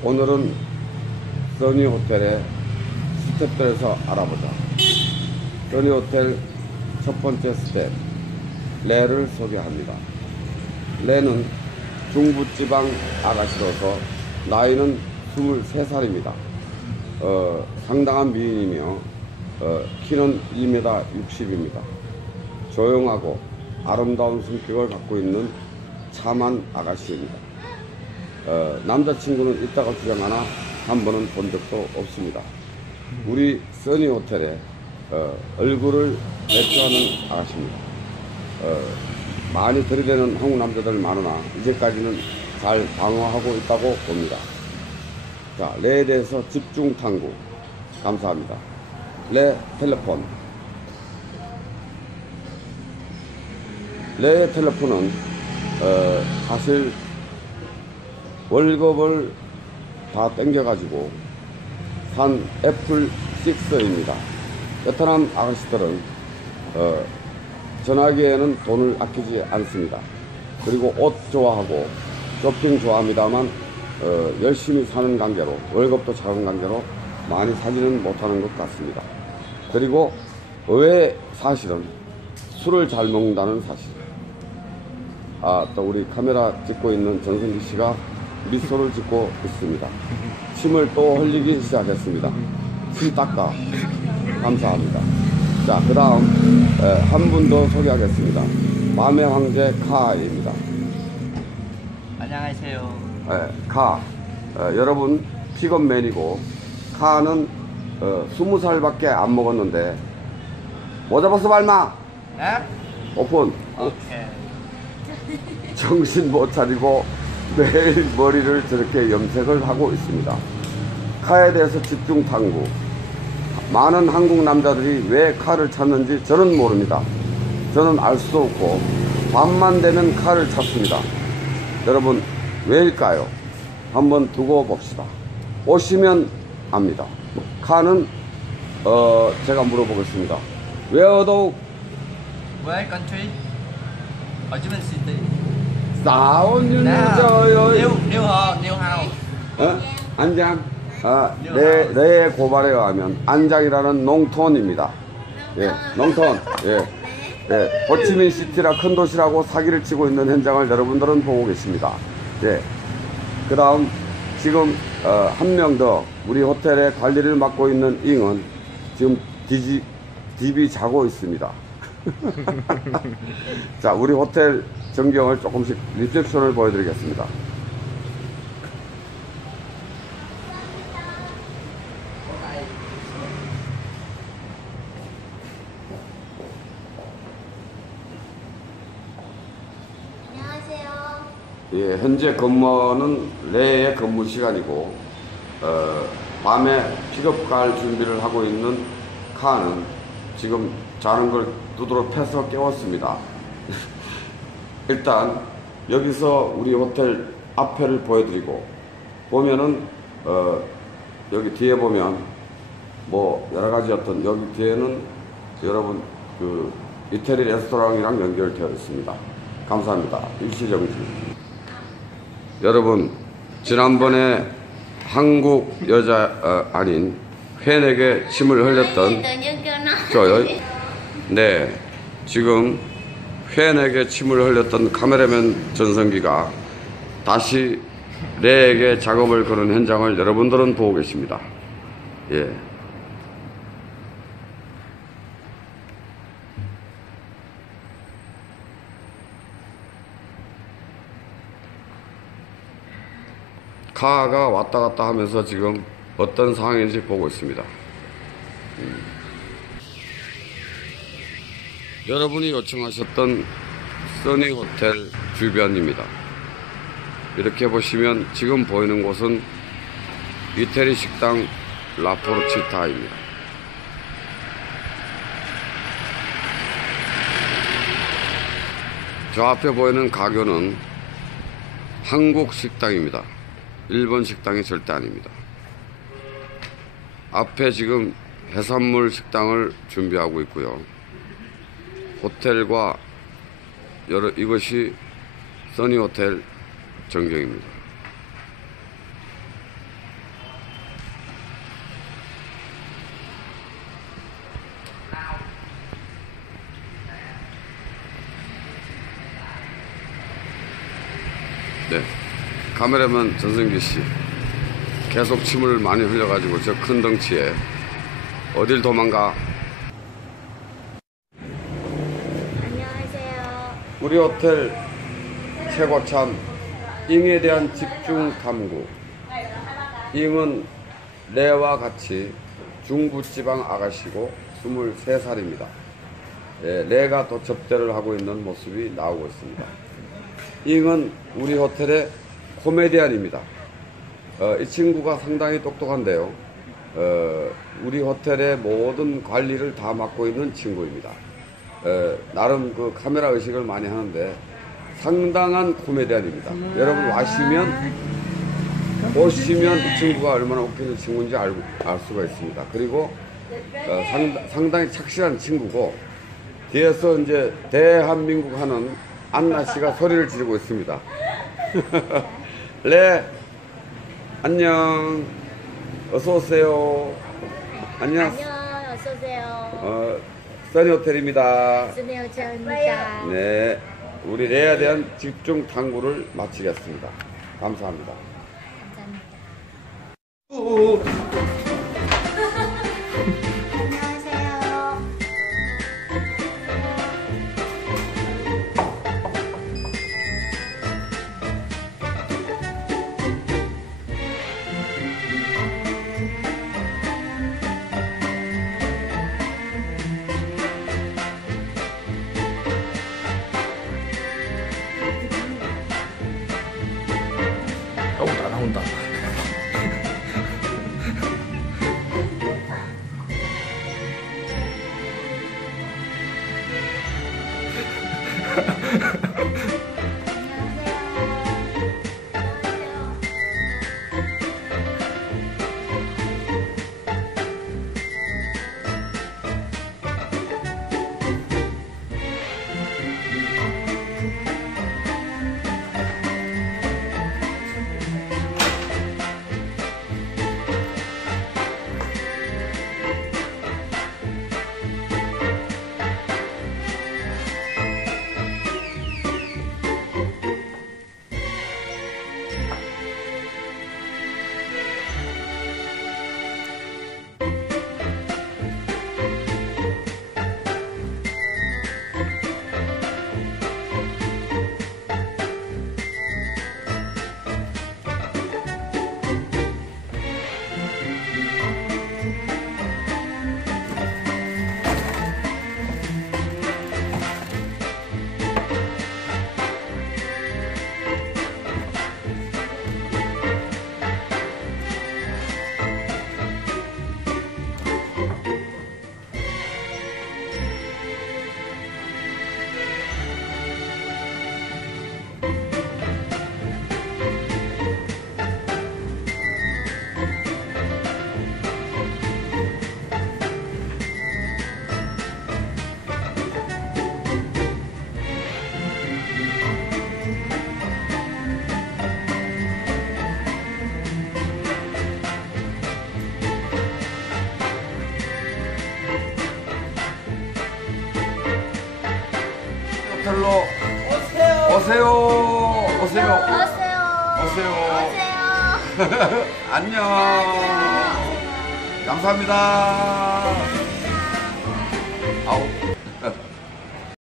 오늘은 써니 호텔의 스텝들에서 알아보자. 써니 호텔 첫 번째 스텝, 레를 소개합니다. 레는 중부지방 아가씨로서 나이는 23살입니다. 어, 상당한 미인이며 어, 키는 2m 60입니다. 조용하고 아름다운 성격을 갖고 있는 참한 아가씨입니다. 어, 남자친구는 있다고 주장하나 한 번은 본 적도 없습니다. 우리 써니 호텔에 어, 얼굴을 맥주하는 아가씨입니다. 어, 많이 들이대는 한국 남자들 많으나 이제까지는 잘 방어하고 있다고 봅니다. 자, 레에 대해서 집중 탐구. 감사합니다. 레 텔레폰. 레 텔레폰은 어, 사실 월급을 다 땡겨가지고 산 애플 6입니다. 베트남 아가씨들은 어, 전화기에는 돈을 아끼지 않습니다. 그리고 옷 좋아하고 쇼핑 좋아합니다만 어, 열심히 사는 관계로 월급도 작은 관계로 많이 사지는 못하는 것 같습니다. 그리고 의외 사실은 술을 잘 먹는다는 사실. 아, 또 우리 카메라 찍고 있는 정승기 씨가 미소를 짓고 있습니다. 침을 또 흘리기 시작했습니다. 침 닦아. 감사합니다. 자, 그 다음, 한 분 더 소개하겠습니다. 밤의 황제 카입니다. 안녕하세요. 예, 카. 어, 여러분, 픽업맨이고, 카는 어, 20살밖에 안 먹었는데, 뭐 잡았어, 발마? 네? 오픈. 오케이. 정신 못 차리고 매일 머리를 저렇게 염색을 하고 있습니다. 카에 대해서 집중 탐구. 많은 한국 남자들이 왜 카를 찾는지 저는 모릅니다. 저는 알 수도 없고 밤만 되면 카를 찾습니다. 여러분 왜일까요? 한번 두고 봅시다. 오시면 압니다. 카는 어 제가 물어보겠습니다. Where do Where country? Hồ Chí Minh City. 싸운. 어? 안장 아, 내, 내 고발에 의하면 안장이라는 농톤입니다. 예, 농톤. 예. 예, 호치민 시티라 큰 도시라고 사기를 치고 있는 현장을 여러분들은 보고 계십니다. 예. 그 다음, 지금, 어, 한 명 더, 우리 호텔의 관리를 맡고 있는 잉은 지금 디지, 딥이 자고 있습니다. 자, 우리 호텔 전경을 조금씩 리셉션을 보여드리겠습니다. 안녕하세요. 예, 현재 근무는 레의 근무 시간이고, 어, 밤에 픽업 갈 준비를 하고 있는 카는 지금 자는 걸 두드러 패서 깨웠습니다. 일단, 여기서 우리 호텔 앞에를 보여드리고, 보면은, 어, 여기 뒤에 보면, 뭐, 여러 가지 어떤, 여기 뒤에는 여러분, 그, 이태리 레스토랑이랑 연결되어 있습니다. 감사합니다. 일시정지. 여러분, 지난번에 한국 여자 어, 아닌 팬에게 침을 흘렸던 kêu nói 저요. 네, 지금 팬에게 침을 흘렸던 카메라맨 전성기가 다시 레에게 작업을 거는 현장을 여러분들은 보고 계십니다. 예. 카가 왔다 갔다 하면서 지금 어떤 상황인지 보고 있습니다. 음. 여러분이 요청하셨던 써니 호텔 주변입니다. 이렇게 보시면 지금 보이는 곳은 이태리 식당 라포르치타입니다. 저 앞에 보이는 가교는 한국 식당입니다. 일본 식당이 절대 아닙니다. 앞에 지금 해산물 식당을 준비하고 있고요. 호텔과 여러 이것이 써니 호텔 전경입니다. 네. 카메라맨 전승기 씨. 계속 침을 많이 흘려가지고 저 큰 덩치에 어딜 도망가 우리 호텔 최고참 잉에 대한 집중 탐구. 잉은 레와 같이 중부지방 아가씨고 23살입니다. 예, 레가 또 접대를 하고 있는 모습이 나오고 있습니다. 잉은 우리 호텔의 코미디언입니다. 어, 이 친구가 상당히 똑똑한데요. 어, 우리 호텔의 모든 관리를 다 맡고 있는 친구입니다 에, 나름 그 카메라 의식을 많이 하는데 상당한 코미디언입니다. 여러분 와시면 보시면 이 친구가 얼마나 웃기는 친구인지 알, 알 수가 있습니다. 그리고 어, 상, 상당히 착실한 친구고 뒤에서 이제 대한민국 하는 안나 씨가 소리를 지르고 있습니다. 레 안녕 어서 오세요. 안녕. 안녕, 어서 오세요. 어, 써니 호텔입니다. 스네 호텔입니다. 네, 우리 레에 대한 집중 탐구를 마치겠습니다. 감사합니다. 안녕하세요. 호텔로 오세요. 오세요. 오세요. 어서요. 오세요. 어서요. 안녕. 감사합니다. 아우.